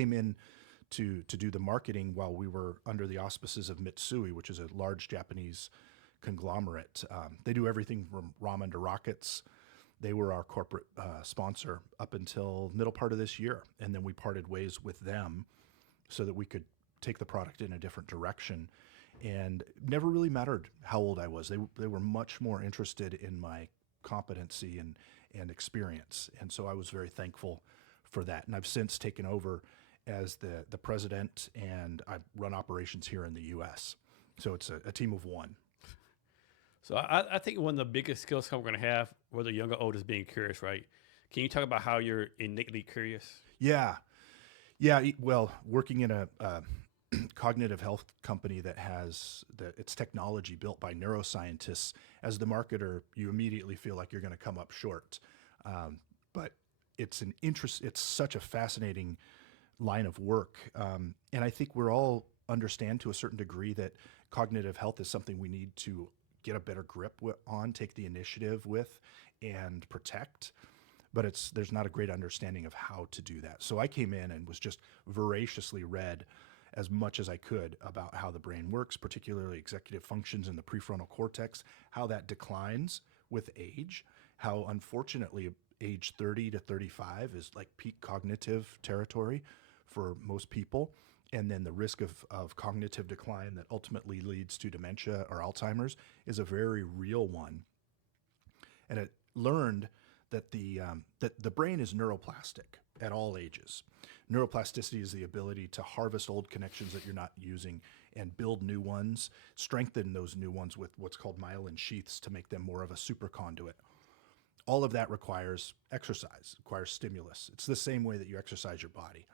came in to do the marketing while we were under the auspices of Mitsui, which is a large Japanese conglomerate. They do everything from ramen to rockets. They were our corporate sponsor up until middle part of this year, and then we parted ways with them so that we could take the product in a different direction. And it never really mattered how old I was. They were much more interested in my competency and experience. And so I was very thankful for that. And I've since taken over as the president, and I run operations here in the U.S. So it's a team of one. So I think one of the biggest skills we're going to have, whether young or old, is being curious, right? Can you talk about how you're innately curious? Yeah. Well, working in a cognitive health company that has its technology built by neuroscientists, as the marketer, you immediately feel like you're going to come up short. But it's such a fascinating line of work. And I think we're all understand to a certain degree that cognitive health is something we need to get a better grip on, take the initiative with, and protect. But there's not a great understanding of how to do that. So I came in and was just voraciously read as much as I could about how the brain works, particularly executive functions in the prefrontal cortex, how that declines with age, how unfortunately age 30 to 35 is like peak cognitive territory for most people. And then the risk of cognitive decline that ultimately leads to dementia or Alzheimer's is a very real one. And it learned that the brain is neuroplastic at all ages. Neuroplasticity is the ability to harvest old connections that you're not using and build new ones, strengthen those new ones with what's called myelin sheaths to make them more of a superconduit. All of that requires exercise, requires stimulus. It's the same way that you exercise your body.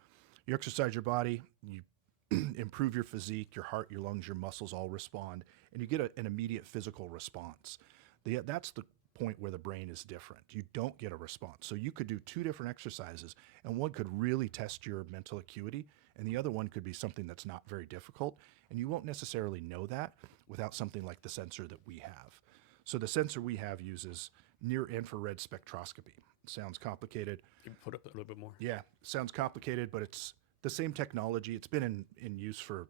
You exercise your body, you improve your physique, your heart, your lungs, your muscles all respond, and you get an immediate physical response. That's the point where the brain is different. You don't get a response. So you could do two different exercises, and one could really test your mental acuity, and the other one could be something that's not very difficult, and you won't necessarily know that without something like the sensor that we have. So the sensor we have uses near-infrared spectroscopy. It sounds complicated. Can you put up a little bit more? Yeah, sounds complicated, but it's the same technology. It's been in use for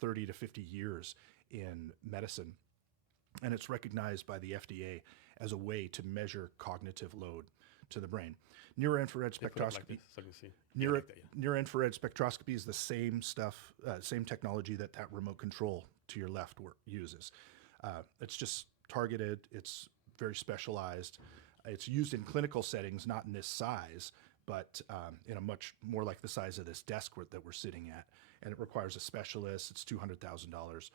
30 to 50 years in medicine, and it's recognized by the FDA as a way to measure cognitive load to the brain. Near-infrared spectroscopy. Near-infrared spectroscopy is the same stuff, same technology that remote control to your left uses. It's just targeted. It's very specialized. It's used in clinical settings, not in this size, but in a much more like the size of this desk that we're sitting at. And it requires a specialist. It's $200,000.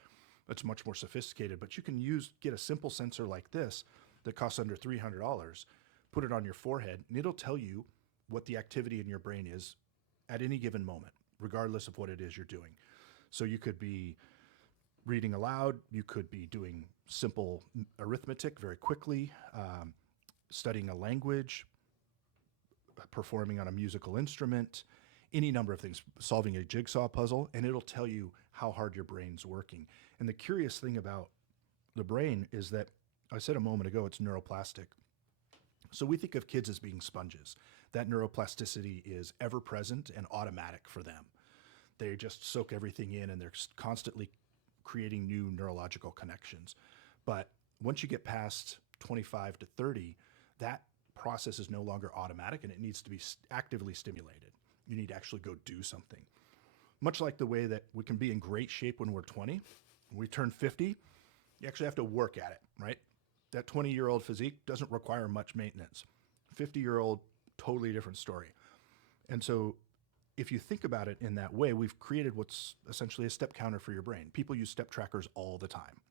It's much more sophisticated, but you can get a simple sensor like this that costs under $300, put it on your forehead, and it'll tell you what the activity in your brain is at any given moment, regardless of what it is you're doing. So you could be reading aloud, you could be doing simple arithmetic very quickly, studying a language, performing on a musical instrument, any number of things, solving a jigsaw puzzle, and it'll tell you how hard your brain's working. And the curious thing about the brain is that I said a moment ago, it's neuroplastic. So we think of kids as being sponges. That neuroplasticity is ever present and automatic for them. They just soak everything in, and they're constantly creating new neurological connections. But once you get past 25 to 30, that process is no longer automatic, and it needs to be actively stimulated. You need to actually go do something. Much like the way that we can be in great shape when we're 20, when we turn 50, you actually have to work at it, right? That 20-year-old physique doesn't require much maintenance. 50-year-old, totally different story. And so if you think about it in that way, we've created what's essentially a step counter for your brain. People use step trackers all the time.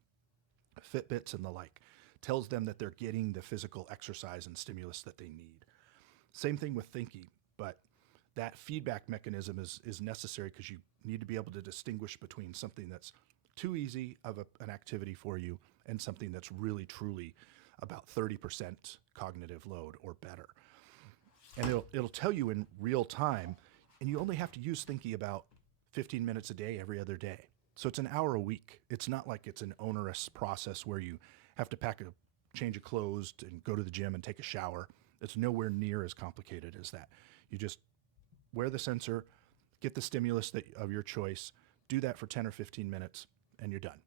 Fitbits and the like tells them that they're getting the physical exercise and stimulus that they need. Same thing with Thinky, but that feedback mechanism is necessary because you need to be able to distinguish between something that's too easy of an activity for you and something that's really truly about 30% cognitive load or better. And it'll tell you in real time, and you only have to use Thinky about 15 minutes a day every other day. So it's an hour a week. It's not like it's an onerous process where you have to pack a change of clothes and go to the gym and take a shower. It's nowhere near as complicated as that. You just wear the sensor, get the stimulus of your choice, do that for 10 or 15 minutes, and you're done.